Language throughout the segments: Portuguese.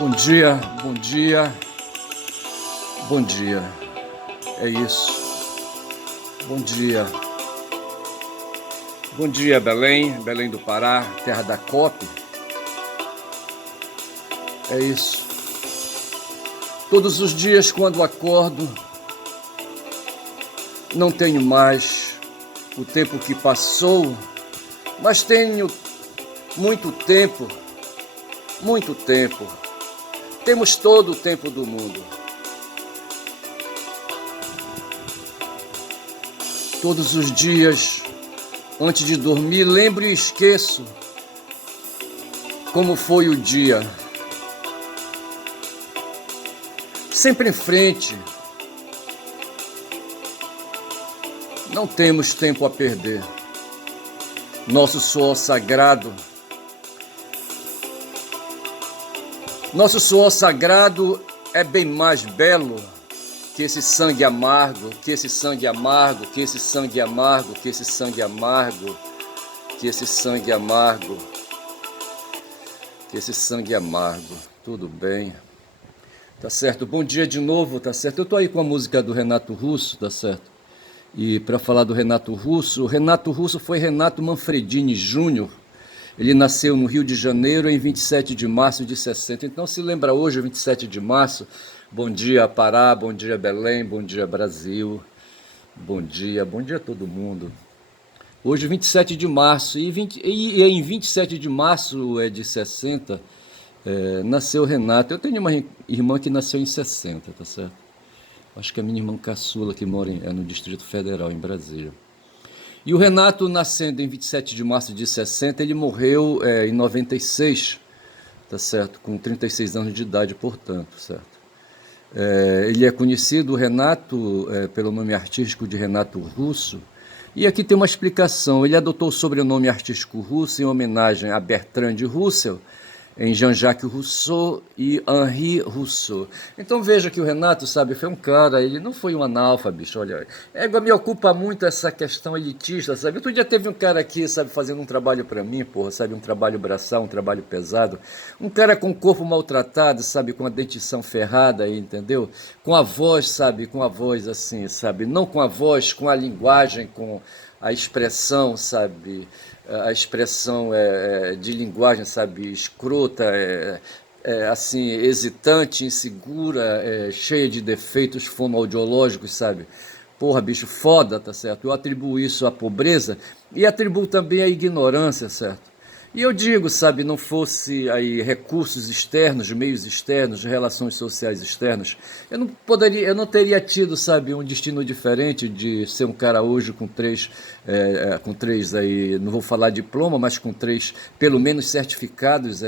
Bom dia, bom dia, bom dia. É isso. Bom dia. Bom dia, Belém, Belém do Pará, terra da COP. É isso. Todos os dias, quando acordo, não tenho mais o tempo que passou, mas tenho muito tempo, muito tempo. Temos todo o tempo do mundo. Todos os dias, antes de dormir, lembro e esqueço como foi o dia. Sempre em frente. Não temos tempo a perder. Nosso suor sagrado. Nosso suor sagrado é bem mais belo que esse sangue amargo, que esse sangue amargo, que esse sangue amargo, que esse sangue amargo, que esse sangue amargo, que esse sangue amargo. Tudo bem. Tá certo? Bom dia de novo, tá certo? Eu tô aí com a música do Renato Russo, tá certo? E para falar do Renato Russo, o Renato Russo foi Renato Manfredini Júnior. Ele nasceu no Rio de Janeiro em 27 de março de 60. Então se lembra hoje, 27 de março. Bom dia, Pará, bom dia, Belém, bom dia, Brasil. Bom dia a todo mundo. Hoje, 27 de março, e em 27 de março de 60, nasceu Renato. Eu tenho uma irmã que nasceu em 60, tá certo? Acho que é a minha irmã caçula, que mora no Distrito Federal, em Brasília. E o Renato, nascendo em 27 de março de 60, ele morreu em 96, tá certo? Com 36 anos de idade, portanto, certo? Ele é conhecido, o Renato, pelo nome artístico de Renato Russo. E aqui tem uma explicação. Ele adotou o sobrenome artístico Russo em homenagem a Bertrand Russell, em Jean-Jacques Rousseau e Henri Rousseau. Então veja que o Renato, sabe, foi um cara, ele não foi um analfa, bicho, olha. Me ocupa muito essa questão elitista, sabe. Outro dia teve um cara aqui, sabe, fazendo um trabalho pra mim, porra, sabe, um trabalho braçal, um trabalho pesado. Um cara com o corpo maltratado, sabe, com a dentição ferrada aí, entendeu? Com a voz, sabe, com a voz assim, sabe, não com a voz, com a linguagem, com a expressão, sabe, a expressão de linguagem, sabe, escrota, assim, hesitante, insegura, cheia de defeitos fonoaudiológicos, sabe? Porra, bicho, foda, tá certo? Eu atribuo isso à pobreza e atribuo também à ignorância, certo? E eu digo, sabe, não fosse aí recursos externos, meios externos, relações sociais externas, eu não teria tido, sabe, um destino diferente de ser um cara hoje com três aí, não vou falar diploma, mas com três, pelo menos certificados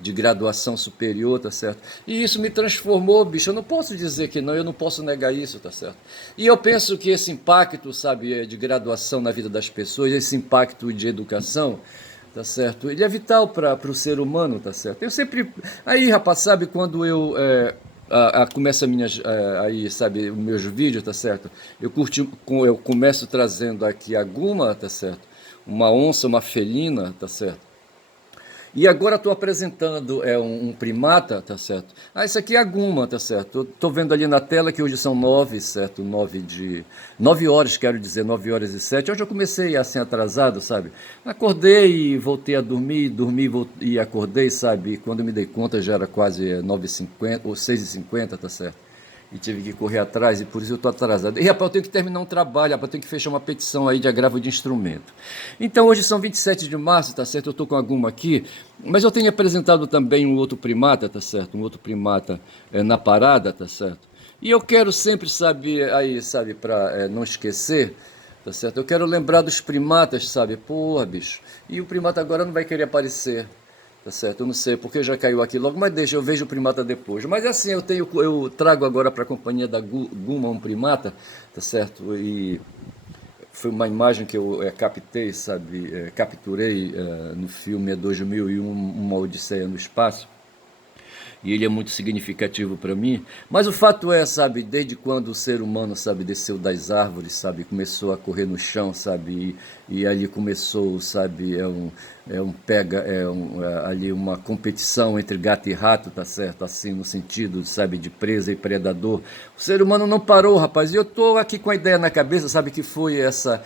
de graduação superior, tá certo? E isso me transformou, bicho, eu não posso dizer que não, eu não posso negar isso, tá certo? E eu penso que esse impacto, sabe, de graduação na vida das pessoas, esse impacto de educação, tá certo? Ele é vital para o ser humano, tá certo? Eu sempre. Aí, rapaz, sabe, quando eu. Começa aí, sabe, os meus vídeos, tá certo? Eu começo trazendo aqui a Guma, tá certo? Uma onça, uma felina, tá certo? E agora estou apresentando um primata, tá certo? Isso aqui é a Guma, tá certo? Estou vendo ali na tela que hoje são 9, certo? 9 horas, quero dizer, 9h07. Hoje eu comecei assim atrasado, sabe? Acordei e voltei a dormi e acordei, sabe? E quando eu me dei conta já era quase 9h50 ou 6h50, tá certo? E tive que correr atrás, e por isso eu estou atrasado. E, rapaz, eu tenho que terminar um trabalho, rapaz, eu tenho que fechar uma petição aí de agravo de instrumento. Então, hoje são 27 de março, tá certo? Eu estou com alguma aqui, mas eu tenho apresentado também um outro primata, tá certo? Um outro primata na parada, tá certo? E eu quero sempre, sabe, aí, sabe, para não esquecer, tá certo? Eu quero lembrar dos primatas, sabe? Porra, bicho. E o primata agora não vai querer aparecer. Tá certo, eu não sei porque já caiu aqui logo, mas deixa, eu vejo o primata depois. Mas assim, eu trago agora para a companhia da Guma um primata, tá certo? E foi uma imagem que eu captei, sabe? Capturei no filme 2001, Uma Odisseia no Espaço. e ele é muito significativo para mim. Mas o fato é, sabe, desde quando o ser humano, sabe, desceu das árvores, sabe, começou a correr no chão, sabe, e ali começou, sabe, ali uma competição entre gato e rato, tá certo, assim, no sentido, sabe, de presa e predador. O ser humano não parou, rapaz, e eu tô aqui com a ideia na cabeça, sabe, que foi essa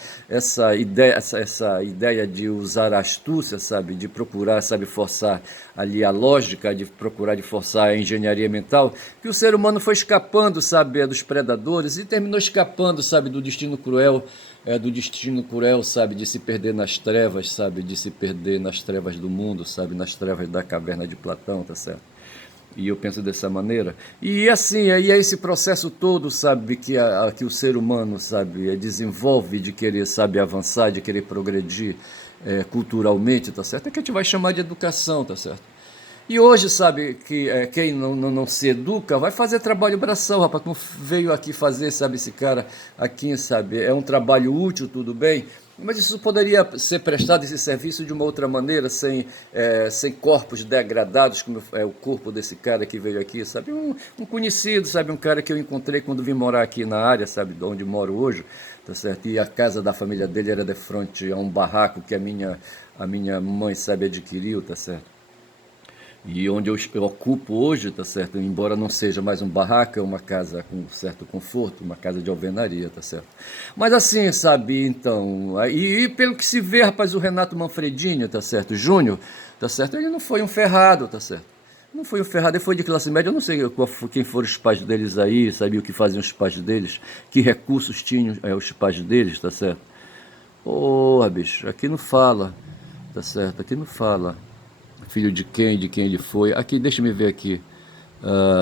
ideia de usar a astúcia, sabe, de procurar, sabe, forçar ali a lógica, de procurar de forçar a engenharia mental, que o ser humano foi escapando, sabe, dos predadores e terminou escapando, sabe, do destino cruel, sabe, de se perder nas trevas, sabe, de se perder nas trevas do mundo, sabe, nas trevas da caverna de Platão, tá certo? E eu penso dessa maneira. E assim, aí é esse processo todo, sabe, que o ser humano, sabe, desenvolve de querer, sabe, avançar, de querer progredir culturalmente, tá certo? É que a gente vai chamar de educação, tá certo? E hoje, sabe, que quem não se educa vai fazer trabalho braçal, rapaz. Não veio aqui fazer, sabe, esse cara aqui, sabe? É um trabalho útil, tudo bem, mas isso poderia ser prestado, esse serviço, de uma outra maneira, sem corpos degradados, como é o corpo desse cara que veio aqui, sabe? Um conhecido, sabe? Um cara que eu encontrei quando vim morar aqui na área, sabe? De onde moro hoje, tá certo? E a casa da família dele era de frente a um barraco que a minha mãe, sabe, adquiriu, tá certo? E onde eu ocupo hoje, tá certo? Embora não seja mais um barraco, é uma casa com certo conforto, uma casa de alvenaria, tá certo? Mas assim, sabe, então, e pelo que se vê, rapaz, o Renato Manfredini, tá certo? Júnior, tá certo? Ele não foi um ferrado, tá certo? Não foi um ferrado, ele foi de classe média, eu não sei quem foram os pais deles aí, sabia o que faziam os pais deles, que recursos tinham os pais deles, tá certo? Porra, bicho, aqui não fala, tá certo? Aqui não fala filho de quem ele foi. Aqui, deixa-me ver aqui.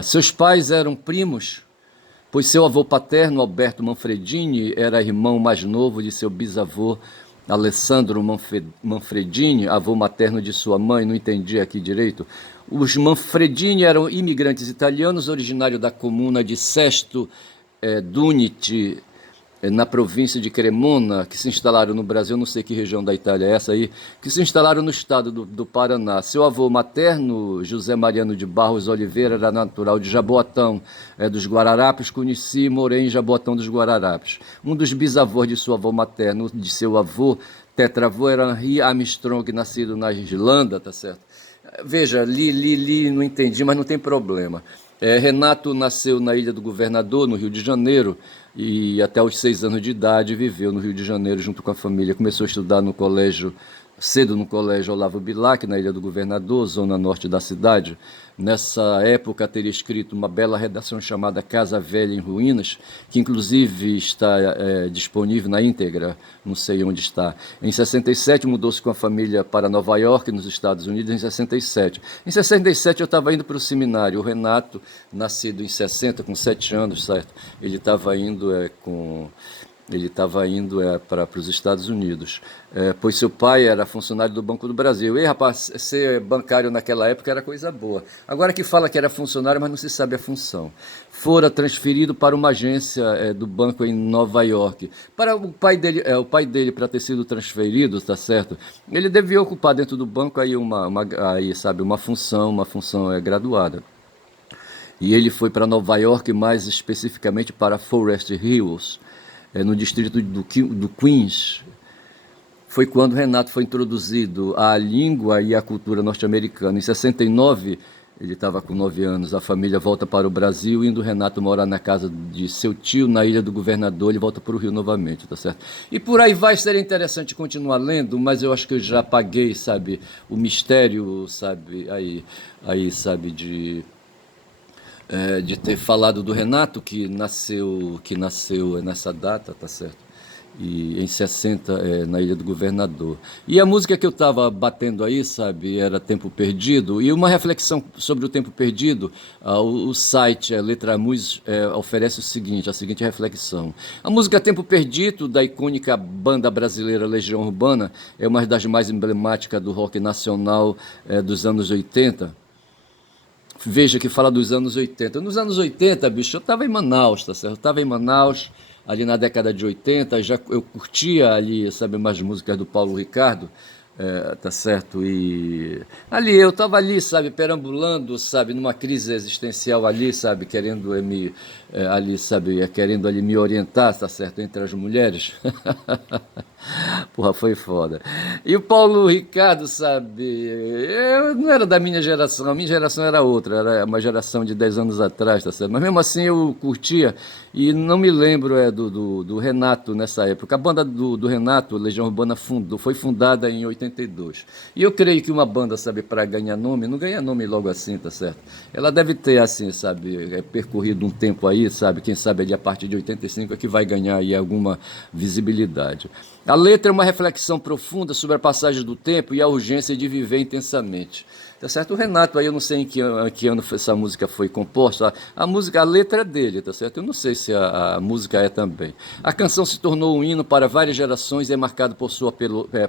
Seus pais eram primos, pois seu avô paterno, Alberto Manfredini, era irmão mais novo de seu bisavô, Alessandro Manfredini, avô materno de sua mãe, não entendi aqui direito. Os Manfredini eram imigrantes italianos originários da comuna de Sesto Dunite, na província de Cremona, que se instalaram no Brasil, não sei que região da Itália é essa aí, que se instalaram no estado do Paraná. Seu avô materno, José Mariano de Barros Oliveira, era natural de Jaboatão, dos Guararapes, conheci e morei em Jaboatão dos Guararapes. Um dos bisavós de seu avô materno, de seu avô, tetravô, era Henry Armstrong, nascido na Irlanda, tá certo? Veja, não entendi, mas não tem problema. Renato nasceu na Ilha do Governador, no Rio de Janeiro, e até os 6 anos de idade viveu no Rio de Janeiro junto com a família. Começou a estudar cedo no colégio Olavo Bilac, na Ilha do Governador, zona norte da cidade. Nessa época teria escrito uma bela redação chamada Casa Velha em Ruínas, que inclusive está disponível na íntegra, não sei onde está. Em 67 mudou-se com a família para Nova York, nos Estados Unidos, em 67. Em 67 eu estava indo para o seminário. O Renato, nascido em 60, com 7 anos, certo? Ele estava indo para os Estados Unidos, pois seu pai era funcionário do Banco do Brasil. E, rapaz, ser bancário naquela época era coisa boa. Agora que fala que era funcionário, mas não se sabe a função. Fora transferido para uma agência do banco em Nova York. Para o pai dele, para ter sido transferido, tá certo? Ele devia ocupar dentro do banco aí uma função graduada. E ele foi para Nova York, mais especificamente para Forest Hills, no distrito do Queens. Foi quando Renato foi introduzido à língua e à cultura norte-americana. Em 69, ele estava com 9 anos, a família volta para o Brasil, indo Renato morar na casa de seu tio, na Ilha do Governador. Ele volta para o Rio novamente, tá certo? E por aí vai. Seria interessante continuar lendo, mas eu acho que eu já apaguei, sabe, o mistério, sabe, sabe, de ter falado do Renato, que nasceu nessa data, tá certo? E em 60, na Ilha do Governador. E a música que eu estava batendo aí, sabe, era Tempo Perdido. E uma reflexão sobre o Tempo Perdido, o site Letramus oferece a seguinte reflexão. A música Tempo Perdido, da icônica banda brasileira Legião Urbana, é uma das mais emblemáticas do rock nacional dos anos 80. Veja que fala dos anos 80. Nos anos 80, bicho, eu estava em Manaus, tá certo? Eu estava em Manaus, ali na década de 80, eu curtia ali, sabe, mais músicas do Paulo Ricardo, tá certo? E ali, eu estava ali, sabe, perambulando, sabe, numa crise existencial ali, sabe, querendo ali, sabe, querendo ali me orientar, tá certo, entre as mulheres. Porra, foi foda. E o Paulo Ricardo, sabe, eu não era da minha geração, a minha geração era outra, era uma geração de 10 anos atrás, tá certo? Mas mesmo assim eu curtia e não me lembro do Renato nessa época. A banda do Renato, Legião Urbana, foi fundada em 82. E eu creio que uma banda, sabe, para ganhar nome, não ganha nome logo assim, tá certo? Ela deve ter, assim, sabe, percorrido um tempo aí, sabe, quem sabe ali a partir de 85 é que vai ganhar aí alguma visibilidade. A letra é uma reflexão profunda sobre a passagem do tempo e a urgência de viver intensamente. Tá certo? O Renato, aí eu não sei que ano essa música foi composta. A música, a letra é dele, tá certo? Eu não sei se a música é também. A canção se tornou um hino para várias gerações e é marcado por sua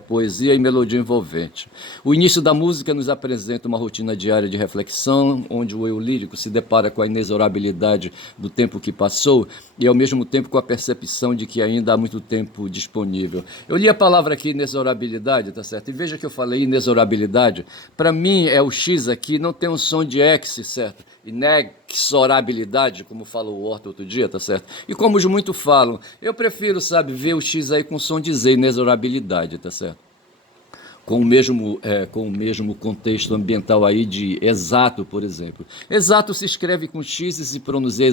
poesia e melodia envolvente. O início da música nos apresenta uma rotina diária de reflexão, onde o eu lírico se depara com a inexorabilidade do tempo que passou e ao mesmo tempo com a percepção de que ainda há muito tempo disponível. Eu li a palavra aqui, inexorabilidade, tá certo? E veja que eu falei inexorabilidade. Para mim, o X aqui não tem um som de X, certo? Inexorabilidade, como falou o Horta outro dia, tá certo? E como os muito falam, eu prefiro, sabe, ver o X aí com som de Z, inexorabilidade, tá certo? Com o mesmo contexto ambiental aí de exato, por exemplo. Exato se escreve com X e se pronuncia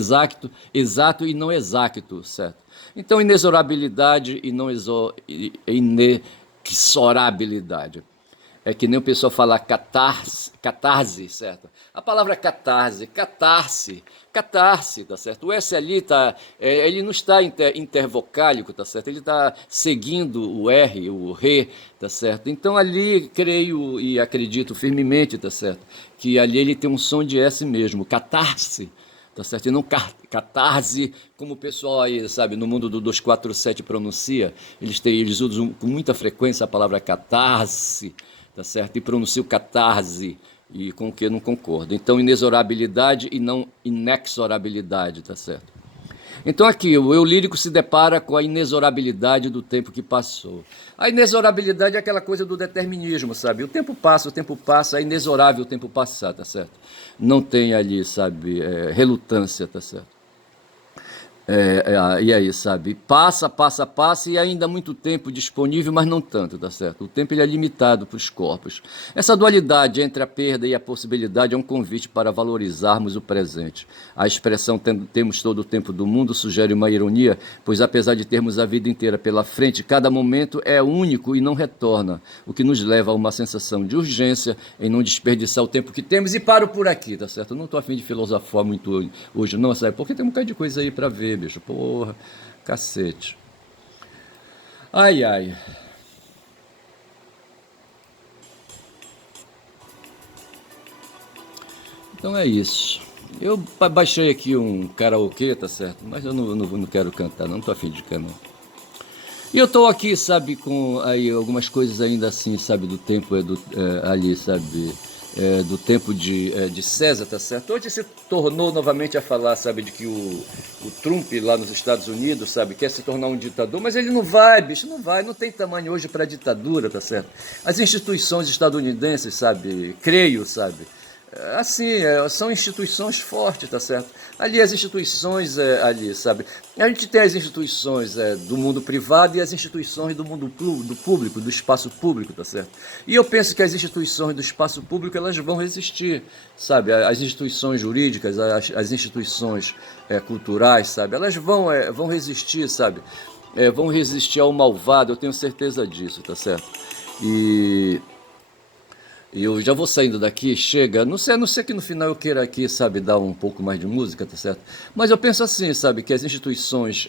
exato e não exacto, certo? Então, inexorabilidade e não inexorabilidade. É que nem o pessoal fala catarse, certo? A palavra catarse, catarse, tá certo? O S ali tá, ele não está intervocálico, tá certo? Ele está seguindo o R, o re, tá certo? Então ali creio e acredito firmemente, tá certo? Que ali ele tem um som de S mesmo, catarse, tá certo? E não catarse, como o pessoal aí, sabe, no mundo do 247 pronuncia, eles usam com muita frequência a palavra catarse, tá certo? E pronuncia o catarse, e com o que não concordo. Então, inexorabilidade e não inexorabilidade, tá certo? Então aqui, o eu lírico se depara com a inexorabilidade do tempo que passou. A inexorabilidade é aquela coisa do determinismo, sabe? O tempo passa, é inexorável o tempo passar, tá certo? Não tem ali, sabe, relutância, tá certo? E aí, sabe? Passa e ainda há muito tempo disponível, mas não tanto, tá certo? O tempo ele é limitado para os corpos. Essa dualidade entre a perda e a possibilidade é um convite para valorizarmos o presente. A expressão temos todo o tempo do mundo sugere uma ironia, pois apesar de termos a vida inteira pela frente, cada momento é único e não retorna, o que nos leva a uma sensação de urgência em não desperdiçar o tempo que temos. E paro por aqui, tá certo? Eu não estou a fim de filosofar muito hoje, não, sabe? Porque tem um bocado de coisa aí para ver, bicho. Porra, cacete. Ai, ai. Então é isso. Eu baixei aqui um karaokê, tá certo? Mas eu não quero cantar, não tô afim de cantar. E eu tô aqui, sabe, com aí algumas coisas ainda assim, sabe, do tempo ali, sabe, do tempo de César, tá certo? Hoje se tornou novamente a falar, sabe, de que o Trump lá nos Estados Unidos, sabe, quer se tornar um ditador, mas ele não vai, bicho, não vai, não tem tamanho hoje para ditadura, tá certo? As instituições estadunidenses, sabe, creio, sabe, assim, são instituições fortes, tá certo? Ali as instituições, ali, sabe? A gente tem as instituições do mundo privado e as instituições do mundo do público, do espaço público, tá certo? E eu penso que as instituições do espaço público, elas vão resistir, sabe? As instituições jurídicas, as instituições culturais, sabe? Elas vão resistir, sabe? Vão resistir ao malvado, eu tenho certeza disso, tá certo? E eu já vou saindo daqui, chega, a não ser que no final eu queira aqui, sabe, dar um pouco mais de música, tá certo? Mas eu penso assim, sabe, que as instituições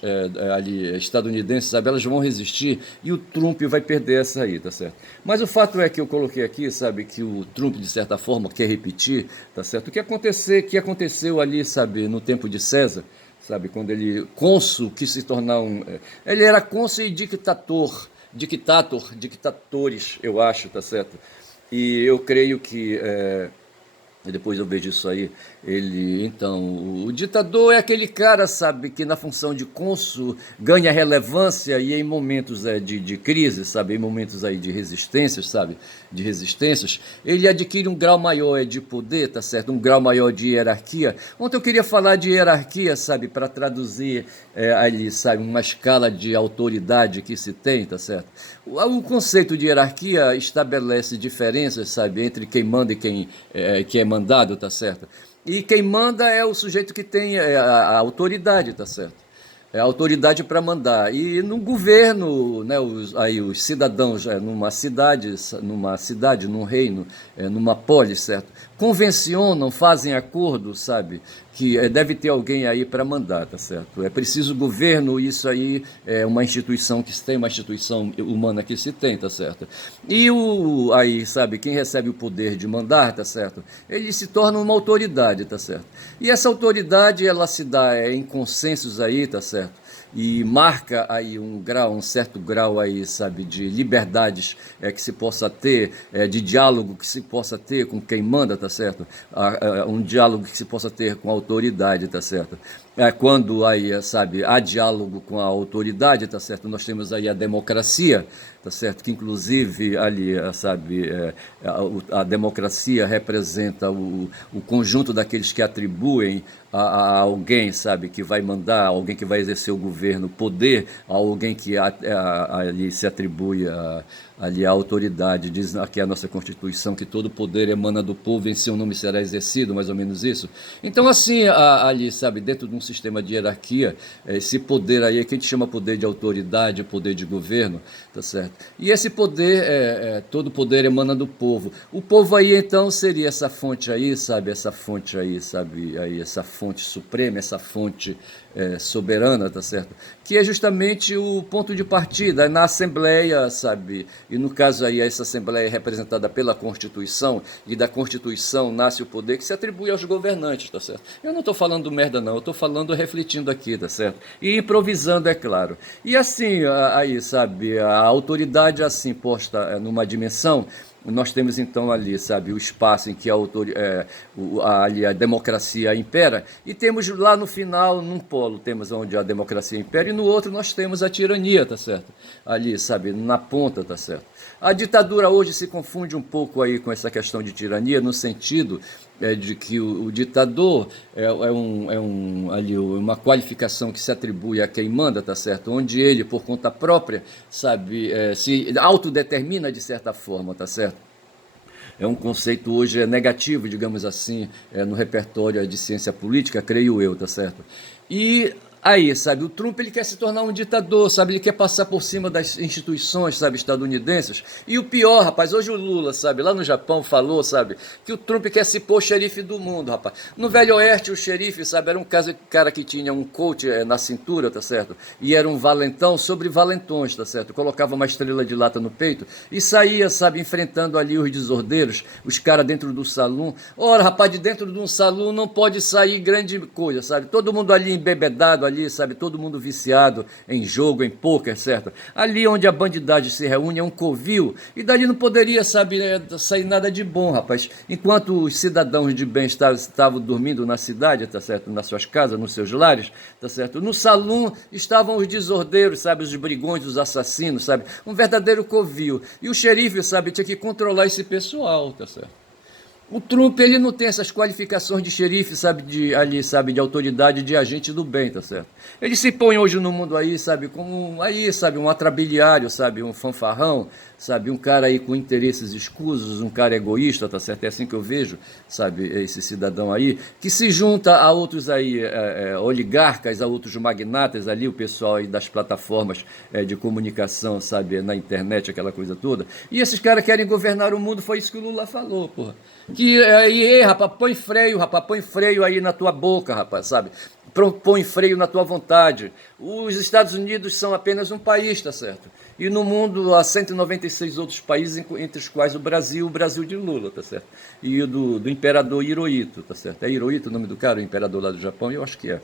ali estadunidenses, sabe, elas vão resistir e o Trump vai perder essa aí, tá certo? Mas o fato é que eu coloquei aqui, sabe, que o Trump, de certa forma, quer repetir, tá certo? O que aconteceu ali, sabe, no tempo de César, sabe, quando ele, cônsul, quis se tornar ele era cônsul e dictatores, eu acho, tá certo? E eu creio que e depois eu vejo isso aí, então, o ditador é aquele cara, sabe, que na função de cônsul ganha relevância e em momentos de crise, sabe, em momentos aí de resistências, sabe, de resistências, ele adquire um grau maior de poder, tá certo, um grau maior de hierarquia. Ontem eu queria falar de hierarquia, sabe, para traduzir ali, sabe, uma escala de autoridade que se tem, tá certo. O conceito de hierarquia estabelece diferenças, sabe, entre quem manda e que é mandado, tá certo? E quem manda é o sujeito que tem a autoridade, tá certo? É a autoridade para mandar. E no governo, né, os cidadãos, numa cidade, num reino, numa polis, certo? Convencionam, fazem acordo, sabe? Que deve ter alguém aí para mandar, tá certo? É preciso governo, isso aí é uma instituição que se tem, uma instituição humana que se tem, tá certo? E aí, sabe, quem recebe o poder de mandar, tá certo? Ele se torna uma autoridade, tá certo? E essa autoridade, ela se dá em consensos aí, tá certo? E marca aí um certo grau aí, sabe, de liberdades que se possa ter, de diálogo que se possa ter com quem manda, tá certo? Um diálogo que se possa ter com a autoridade, tá certo? Quando aí, sabe, há diálogo com a autoridade, tá certo? Nós temos aí a democracia, tá certo? Que inclusive ali, sabe, a democracia representa o conjunto daqueles que atribuem a alguém, sabe, que vai mandar, alguém que vai exercer o governo, poder, a alguém que ali se atribui ali a autoridade. Diz aqui a nossa Constituição que todo poder emana do povo, em seu nome será exercido, mais ou menos isso. Então, assim, ali, sabe, dentro de um sistema de hierarquia, esse poder aí que a gente chama poder de autoridade, poder de governo, tá certo? E esse poder, todo poder emana do povo. O povo aí, então, seria essa fonte aí, sabe, essa fonte aí, sabe, aí, essa fonte suprema, essa fonte soberana, tá certo? Que é justamente o ponto de partida na Assembleia, sabe? E no caso aí, essa Assembleia é representada pela Constituição, e da Constituição nasce o poder que se atribui aos governantes, tá certo? Eu não estou falando merda, não, eu estou falando refletindo aqui, tá certo? E improvisando, é claro. E assim, aí, sabe, a autoridade assim posta numa dimensão. Nós temos então ali, sabe, o espaço em que ali a democracia impera, e temos lá no final, num polo, temos onde a democracia impera, e no outro nós temos a tirania, tá certo? Ali, sabe, na ponta, tá certo? A ditadura hoje se confunde um pouco aí com essa questão de tirania, no sentido de que o ditador ali, uma qualificação que se atribui a quem manda, tá certo? Onde ele, por conta própria, sabe, se autodetermina de certa forma, tá certo? É um conceito hoje negativo, digamos assim, no repertório de ciência política, creio eu, tá certo? E aí, sabe, o Trump ele quer se tornar um ditador, sabe, ele quer passar por cima das instituições, sabe, estadunidenses. E o pior, rapaz, hoje o Lula, sabe, lá no Japão falou, sabe, que o Trump quer se pôr xerife do mundo, rapaz. No Velho Oeste, o xerife, sabe, era um cara que tinha um coach na cintura, tá certo? E era um valentão sobre valentões, tá certo? Colocava uma estrela de lata no peito e saía, sabe, enfrentando ali os desordeiros, os caras dentro do salão. Ora, rapaz, de dentro de um salão não pode sair grande coisa, sabe? Todo mundo ali embebedado, ali, sabe, todo mundo viciado em jogo, em pôquer, certo? Ali onde a bandidagem se reúne é um covil, e dali não poderia, sabe, sair nada de bom, rapaz. Enquanto os cidadãos de bem estavam dormindo na cidade, tá certo, nas suas casas, nos seus lares, tá certo? No salão estavam os desordeiros, sabe, os brigões, os assassinos, sabe? Um verdadeiro covil. E o xerife, sabe, tinha que controlar esse pessoal, tá certo? O Trump, ele não tem essas qualificações de xerife, sabe, ali, sabe, de autoridade, de agente do bem, tá certo? Ele se põe hoje no mundo aí, sabe, como aí, sabe, um atrabiliário, sabe, um fanfarrão, sabe, um cara aí com interesses escusos, um cara egoísta, tá certo? É assim que eu vejo, sabe, esse cidadão aí, que se junta a outros aí, oligarcas, a outros magnatas ali, o pessoal aí das plataformas de comunicação, sabe, na internet, aquela coisa toda. E esses caras querem governar o mundo, foi isso que o Lula falou, porra. Que aí, rapaz, põe freio aí na tua boca, rapaz, sabe? Põe freio na tua vontade. Os Estados Unidos são apenas um país, tá certo? E no mundo há 196 outros países, entre os quais o Brasil de Lula, tá certo? E o do imperador Hirohito, tá certo? É Hirohito o nome do cara, o imperador lá do Japão? Eu acho que é.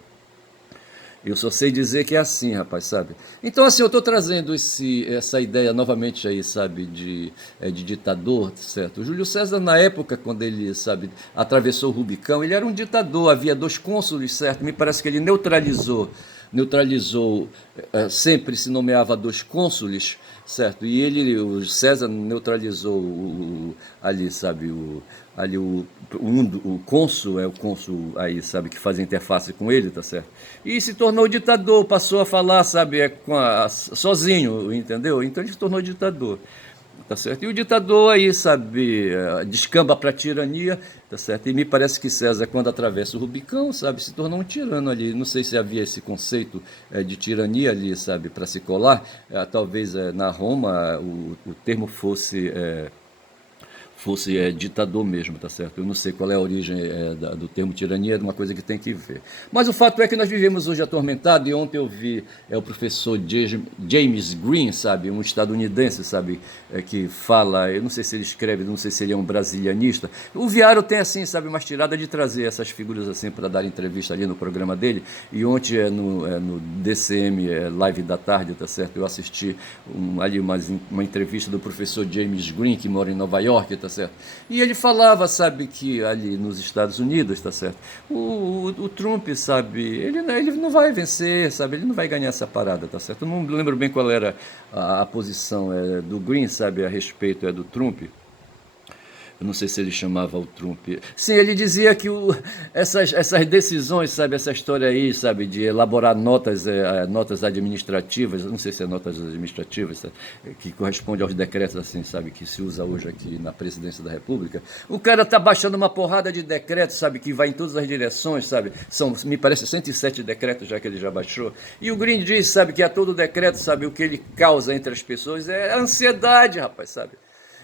Eu só sei dizer que é assim, rapaz, sabe? Então, assim, eu estou trazendo essa ideia novamente aí, sabe, de ditador, certo? O Júlio César, na época, quando ele, sabe, atravessou o Rubicão, ele era um ditador, havia dois cônsules, certo? Me parece que ele neutralizou, sempre se nomeava dois cônsules, certo? E o César neutralizou ali, sabe, o cônsul, é o cônsul aí, sabe, que faz a interface com ele, tá certo? E se tornou ditador, passou a falar, sabe, sozinho, entendeu? Então ele se tornou ditador. Tá certo? E o ditador aí, sabe, descamba para a tirania, tá certo? E me parece que César, quando atravessa o Rubicão, sabe, se tornou um tirano ali. Não sei se havia esse conceito de tirania ali, sabe, para se colar. Talvez na Roma o termo fosse ditador mesmo, tá certo? Eu não sei qual é a origem do termo tirania, é uma coisa que tem que ver. Mas o fato é que nós vivemos hoje atormentados, e ontem eu vi o professor James Green, sabe, um estadunidense, sabe, que fala, eu não sei se ele escreve, não sei se ele é um brasilianista. O Viaro tem assim, sabe, umas tiradas de trazer essas figuras assim para dar entrevista ali no programa dele, e ontem no DCM, Live da Tarde, tá certo? Eu assisti ali uma entrevista do professor James Green, que mora em Nova York, tá certo? E ele falava, sabe, que ali nos Estados Unidos, tá certo? O Trump, sabe, ele não vai vencer, sabe? Ele não vai ganhar essa parada, tá certo? Eu não lembro bem qual era a posição do Green, sabe, a respeito do Trump. Eu não sei se ele chamava o Trump. Sim, ele dizia que essas decisões, sabe, essa história aí, sabe, de elaborar notas administrativas, não sei se é notas administrativas, sabe, que corresponde aos decretos, assim, sabe, que se usa hoje aqui na presidência da República. O cara tá baixando uma porrada de decretos, sabe, que vai em todas as direções, sabe, me parece 107 decretos já que ele já baixou. E o Green diz, sabe, que a todo decreto, sabe, o que ele causa entre as pessoas é a ansiedade, rapaz, sabe.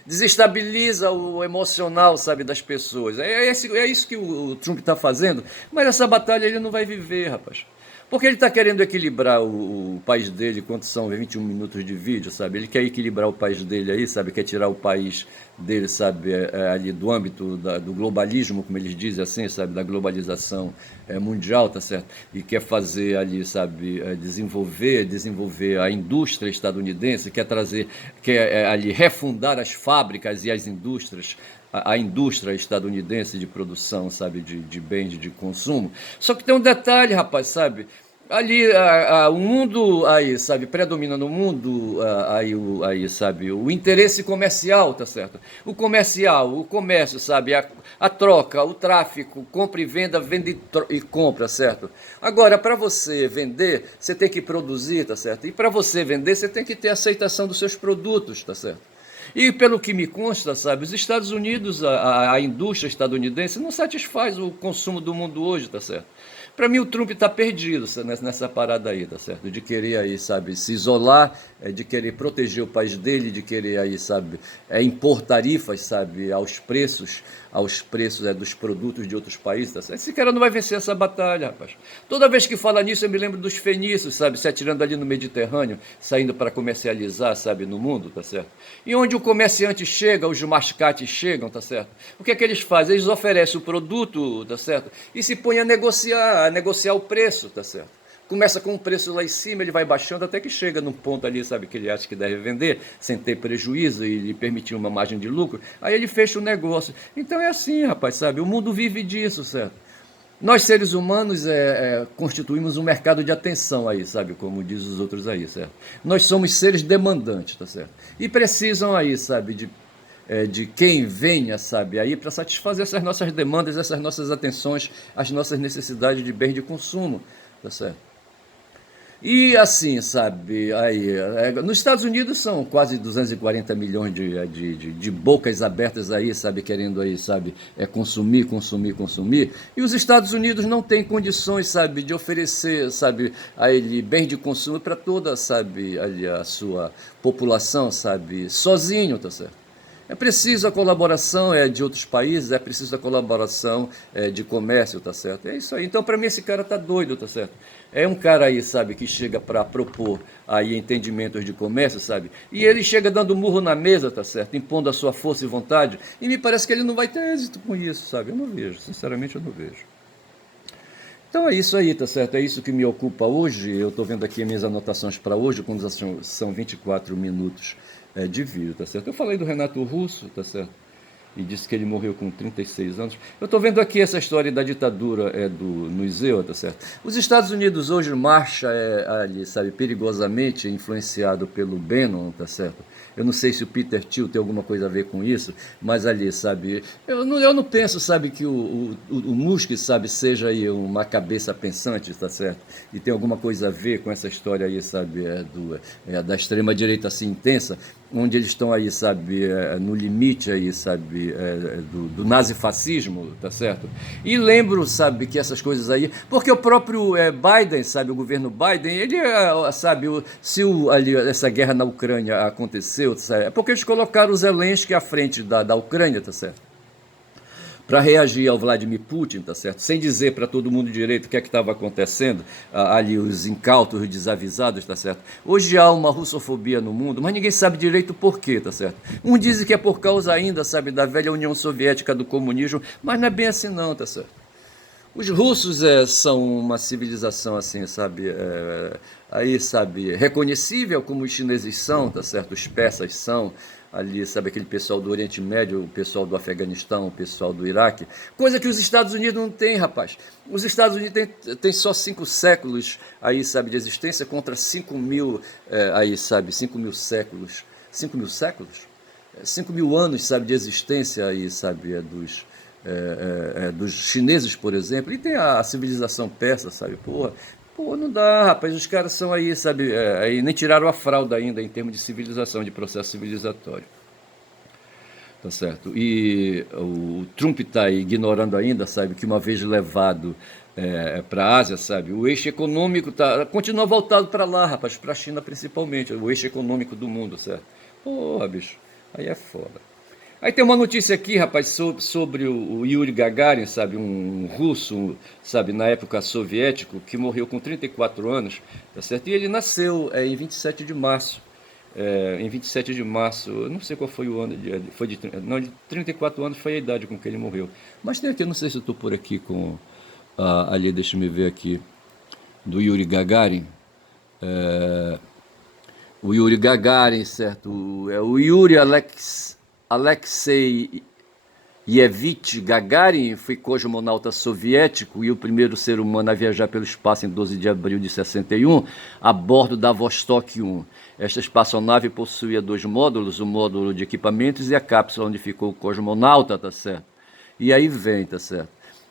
Desestabiliza o emocional, sabe, das pessoas. É isso que o Trump está fazendo, mas essa batalha ele não vai viver, rapaz. Porque ele está querendo equilibrar o país dele, quanto são 21 minutos de vídeo, sabe? Ele quer equilibrar o país dele aí, sabe? Quer tirar o país dele, sabe, ali do âmbito do globalismo, como eles dizem assim, sabe? Da globalização mundial, tá certo? E quer fazer ali, sabe, desenvolver a indústria estadunidense, quer ali refundar as fábricas e as indústrias, a indústria estadunidense de produção, sabe, de bens de consumo. Só que tem um detalhe, rapaz, sabe? Ali, o mundo, aí, sabe, predomina no mundo, sabe, o interesse comercial, tá certo? O comercial, o comércio, sabe, a troca, o tráfico, compra e venda, vende e compra, certo? Agora, para você vender, você tem que produzir, tá certo? E para você vender, você tem que ter aceitação dos seus produtos, tá certo? E pelo que me consta, sabe, os Estados Unidos, a indústria estadunidense não satisfaz o consumo do mundo hoje, tá certo? Para mim o Trump está perdido nessa parada aí, tá certo? De querer aí, sabe, se isolar, de querer proteger o país dele, de querer aí, sabe, impor tarifas, sabe, aos preços dos produtos de outros países, tá certo? Esse cara não vai vencer essa batalha, rapaz. Toda vez que fala nisso eu me lembro dos fenícios, sabe, se atirando ali no Mediterrâneo, saindo para comercializar, sabe, no mundo, tá certo? E onde o comerciante chega, os mascates chegam, tá certo? O que é que eles fazem? Eles oferecem o produto, tá certo? E se põem a negociar o preço, tá certo? Começa com um preço lá em cima, ele vai baixando até que chega num ponto ali, sabe, que ele acha que deve vender, sem ter prejuízo e lhe permitir uma margem de lucro, aí ele fecha o negócio. Então é assim, rapaz, sabe, o mundo vive disso, certo? Nós, seres humanos, constituímos um mercado de atenção aí, sabe, como diz os outros aí, certo? Nós somos seres demandantes, tá certo? E precisam aí, sabe, de quem venha, sabe, aí para satisfazer essas nossas demandas, essas nossas atenções, as nossas necessidades de bens de consumo, tá certo? E assim, sabe, aí, nos Estados Unidos são quase 240 milhões de bocas abertas aí, sabe, querendo aí, sabe, consumir, consumir, consumir. E os Estados Unidos não têm condições, sabe, de oferecer, sabe, a ele bens de consumo para toda, sabe, ali, a sua população, sabe, sozinho, tá certo? É preciso a colaboração de outros países, é preciso a colaboração de comércio, tá certo? É isso aí. Então, para mim, esse cara tá doido, tá certo? É um cara aí, sabe, que chega para propor aí entendimentos de comércio, sabe? E ele chega dando murro na mesa, tá certo? Impondo a sua força e vontade. E me parece que ele não vai ter êxito com isso, sabe? Eu não vejo, sinceramente eu não vejo. Então é isso aí, tá certo? É isso que me ocupa hoje. Eu estou vendo aqui minhas anotações para hoje, quando são 24 minutos de vídeo, tá certo? Eu falei do Renato Russo, tá certo? E disse que ele morreu com 36 anos. Eu estou vendo aqui essa história da ditadura no ISEU, tá certo? Os Estados Unidos hoje marcha ali, sabe, perigosamente influenciado pelo Bannon, tá certo? Eu não sei se o Peter Thiel tem alguma coisa a ver com isso, mas ali, sabe, eu não penso, sabe, que o Musk, sabe, seja aí uma cabeça pensante, tá certo? E tem alguma coisa a ver com essa história aí, sabe, da extrema-direita assim intensa, onde eles estão aí, sabe, no limite aí, sabe, do nazifascismo, tá certo? E lembro, sabe, que essas coisas aí, porque o próprio Biden, sabe, o governo Biden, ele, sabe, se essa guerra na Ucrânia aconteceu, sabe, é porque eles colocaram o Zelensky à frente da Ucrânia, tá certo? Para reagir ao Vladimir Putin, tá certo? Sem dizer para todo mundo direito o que é que estava acontecendo, ali os incautos, os desavisados, tá certo? Hoje há uma russofobia no mundo, mas ninguém sabe direito o porquê, tá certo? Um dizem que é por causa ainda, sabe, da velha União Soviética, do comunismo, mas não é bem assim não, tá certo? Os russos são uma civilização assim, sabe, aí, sabe, reconhecível como os chineses são, tá certo? Os persas são, ali, sabe, aquele pessoal do Oriente Médio, o pessoal do Afeganistão, o pessoal do Iraque, coisa que os Estados Unidos não têm, rapaz. Os Estados Unidos têm só 5 séculos, aí, sabe, de existência contra 5.000, aí, sabe, 5.000 séculos. 5.000 séculos? 5.000 anos, sabe, de existência aí, sabe, dos chineses, por exemplo, e tem a civilização persa, sabe? Pô, não dá, rapaz, os caras são aí, sabe? Aí nem tiraram a fralda ainda em termos de civilização, de processo civilizatório, tá certo? E o Trump está ignorando ainda, sabe, que uma vez levado para a Ásia, sabe, o eixo econômico continua voltado para lá, rapaz, para a China principalmente, o eixo econômico do mundo, certo? Porra, bicho, aí é foda. Aí tem uma notícia aqui, rapaz, sobre o Yuri Gagarin, sabe, um russo, sabe, na época soviético, que morreu com 34 anos, tá certo? E ele nasceu em 27 de março. Em 27 de março, eu não sei qual foi o ano, foi não, de 34 anos foi a idade com que ele morreu. Mas tem aqui, eu não sei se eu estou por aqui com, ali, deixa eu ver aqui, do Yuri Gagarin. O Yuri Gagarin, certo? É o Yuri Alexei Yevich Gagarin foi cosmonauta soviético e o primeiro ser humano a viajar pelo espaço em 12 de abril de 61, a bordo da Vostok 1. Esta espaçonave possuía 2 módulos, o módulo de equipamentos e a cápsula onde ficou o cosmonauta, tá certo? E aí vem, tá certo?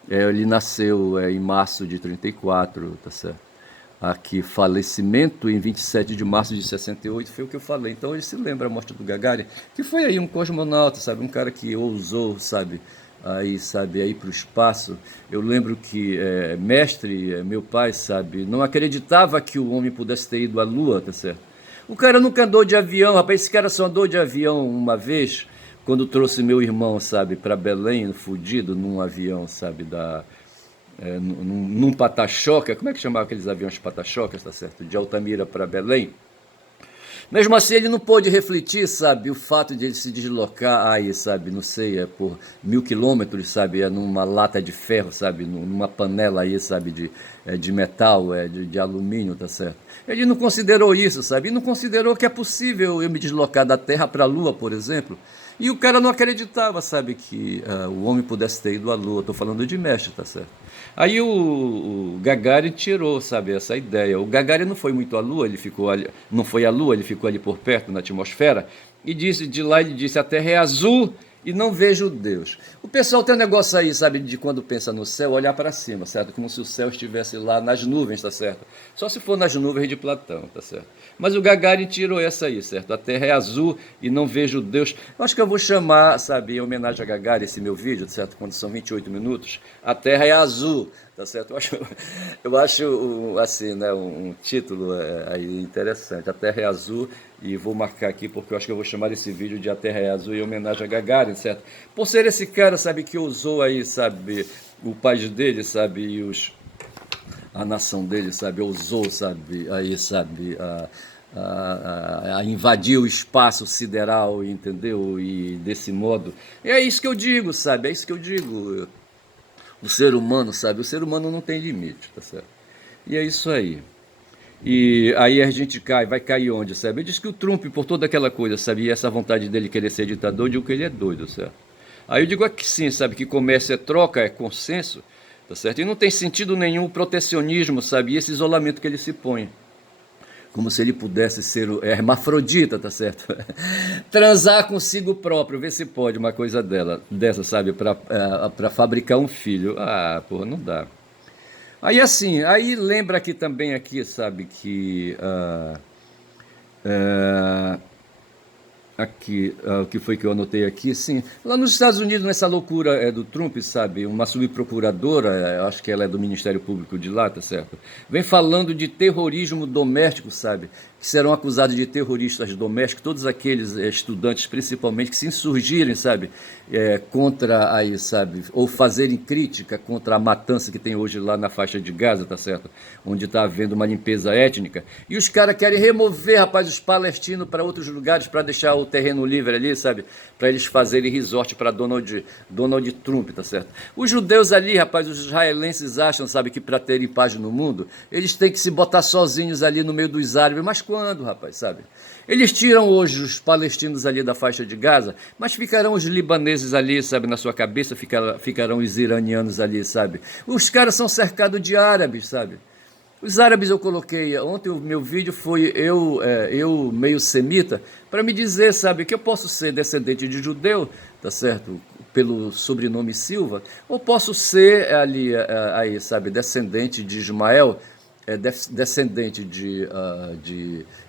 Ele nasceu em março de 34, tá certo? Aqui, falecimento em 27 de março de 68, foi o que eu falei. Então ele se lembra a morte do Gagarin, que foi aí um cosmonauta, sabe, um cara que ousou, sabe, aí para o espaço. Eu lembro que mestre, meu pai, sabe, não acreditava que o homem pudesse ter ido à Lua, tá certo? O cara nunca andou de avião, rapaz, esse cara só andou de avião uma vez, quando trouxe meu irmão, sabe, para Belém, fudido, num avião, sabe, num pata-choca, como é que chamava aqueles aviões pata-chocas, tá certo? De Altamira para Belém. Mesmo assim, ele não pôde refletir, sabe, o fato de ele se deslocar aí, sabe, não sei, por 1.000 quilômetros, sabe, numa lata de ferro, sabe, numa panela aí, sabe, de metal, de alumínio, tá certo? Ele não considerou isso, sabe, e não considerou que é possível eu me deslocar da Terra para a Lua, por exemplo. E o cara não acreditava, sabe, que o homem pudesse ter ido à Lua. Estou falando de mestre, tá certo? Aí o Gagarin tirou, sabe, essa ideia. O Gagarin não foi muito à Lua, ele ficou ali, não foi à Lua, ele ficou ali por perto, na atmosfera, e disse, de lá ele disse, a Terra é azul e não vejo Deus. O pessoal tem um negócio aí, sabe, de quando pensa no céu, olhar para cima, certo? Como se o céu estivesse lá nas nuvens, tá certo? Só se for nas nuvens de Platão, tá certo? Mas o Gagarin tirou essa aí, certo? A Terra é azul e não vejo Deus. Eu acho que eu vou chamar, sabe, em homenagem a Gagarin, esse meu vídeo, tá certo? Quando são 28 minutos, a Terra é azul, tá certo? Eu acho assim, né, um título aí interessante. A Terra é azul e vou marcar aqui porque eu acho que eu vou chamar esse vídeo de A Terra é Azul em homenagem a Gagarin, certo? Por ser esse cara, sabe, que usou aí, sabe, o país dele, sabe, e a nação dele, sabe, ousou, sabe, aí, sabe, a invadir o espaço sideral, entendeu? E desse modo. E é isso que eu digo, sabe, é isso que eu digo. O ser humano, sabe? O ser humano não tem limite, tá certo? E é isso aí. E aí a gente cai, vai cair onde, sabe? Ele diz que o Trump, por toda aquela coisa, sabe? E essa vontade dele querer ser ditador, eu digo que ele é doido, certo? Aí eu digo aqui sim, sabe? Que comércio é troca, é consenso, tá certo? E não tem sentido nenhum o protecionismo, sabe? E esse isolamento que ele se põe. Como se ele pudesse ser hermafrodita, tá certo? Transar consigo próprio, ver se pode uma coisa dessa, sabe? Pra fabricar um filho. Ah, porra, não dá. Aí assim, aí lembra aqui também aqui, sabe, que aqui, o que foi que eu anotei aqui, sim, lá nos Estados Unidos, nessa loucura do Trump, sabe, uma subprocuradora, acho que ela é do Ministério Público de lá, tá certo? Vem falando de terrorismo doméstico, sabe, que serão acusados de terroristas domésticos, todos aqueles estudantes, principalmente, que se insurgirem, sabe, contra aí, sabe, ou fazerem crítica contra a matança que tem hoje lá na faixa de Gaza, tá certo? Onde está havendo uma limpeza étnica, e os caras querem remover, rapaz, os palestinos para outros lugares, para deixar o terreno livre ali, sabe, para eles fazerem resort para Donald Trump, tá certo? Os judeus ali, rapaz, os israelenses acham, sabe, que para terem paz no mundo, eles têm que se botar sozinhos ali no meio dos árabes, mas quando, rapaz, sabe? Eles tiram hoje os palestinos ali da faixa de Gaza, mas ficarão os libaneses ali, sabe, na sua cabeça, ficarão os iranianos ali, sabe? Os caras são cercados de árabes, sabe? Os árabes eu coloquei, ontem o meu vídeo foi eu meio semita, para me dizer, sabe, que eu posso ser descendente de judeu, tá certo? Pelo sobrenome Silva, ou posso ser ali, aí, sabe, descendente de Ismael, descendente de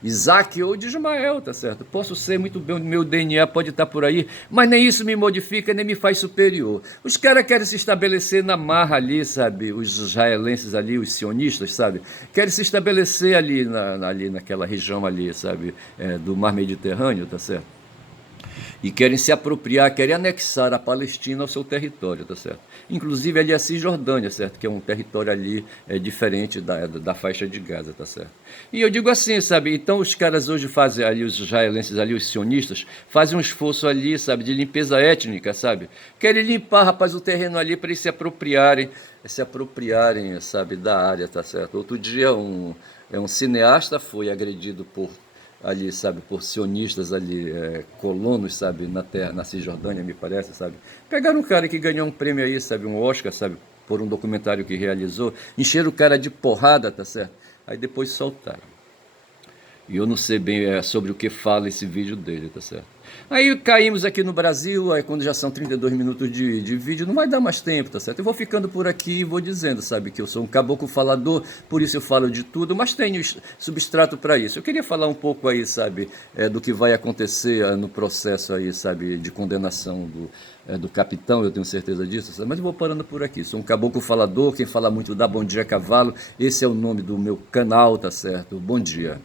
Isaac ou de Ismael, tá certo? Posso ser muito bem, o meu DNA pode estar por aí, mas nem isso me modifica, nem me faz superior. Os caras querem se estabelecer na marra ali, sabe? Os israelenses ali, os sionistas, sabe? Querem se estabelecer ali, ali naquela região ali, sabe? Do mar Mediterrâneo, tá certo? E querem se apropriar, querem anexar a Palestina ao seu território, tá certo? Inclusive ali a Cisjordânia, certo? Que é um território ali diferente da faixa de Gaza, tá certo? E eu digo assim, sabe? Então os caras hoje fazem ali, os israelenses ali, os sionistas, fazem um esforço ali, sabe? De limpeza étnica, sabe? Querem limpar, rapaz, o terreno ali para eles se apropriarem, sabe? Da área, tá certo? Outro dia um cineasta foi agredido ali, sabe, por sionistas ali, colonos, sabe, na terra, na Cisjordânia, me parece, sabe. Pegaram um cara que ganhou um prêmio aí, sabe, um Oscar, sabe, por um documentário que realizou, encheram o cara de porrada, tá certo? Aí depois soltaram. E eu não sei bem sobre o que fala esse vídeo dele, tá certo? Aí caímos aqui no Brasil, aí quando já são 32 minutos de vídeo, não vai dar mais tempo, tá certo? Eu vou ficando por aqui e vou dizendo, sabe, que eu sou um caboclo falador, por isso eu falo de tudo, mas tenho substrato para isso. Eu queria falar um pouco aí, sabe, do que vai acontecer no processo aí, sabe, de condenação do capitão, eu tenho certeza disso, sabe? Mas eu vou parando por aqui. Sou um caboclo falador, quem fala muito dá bom dia cavalo, esse é o nome do meu canal, tá certo? Bom dia.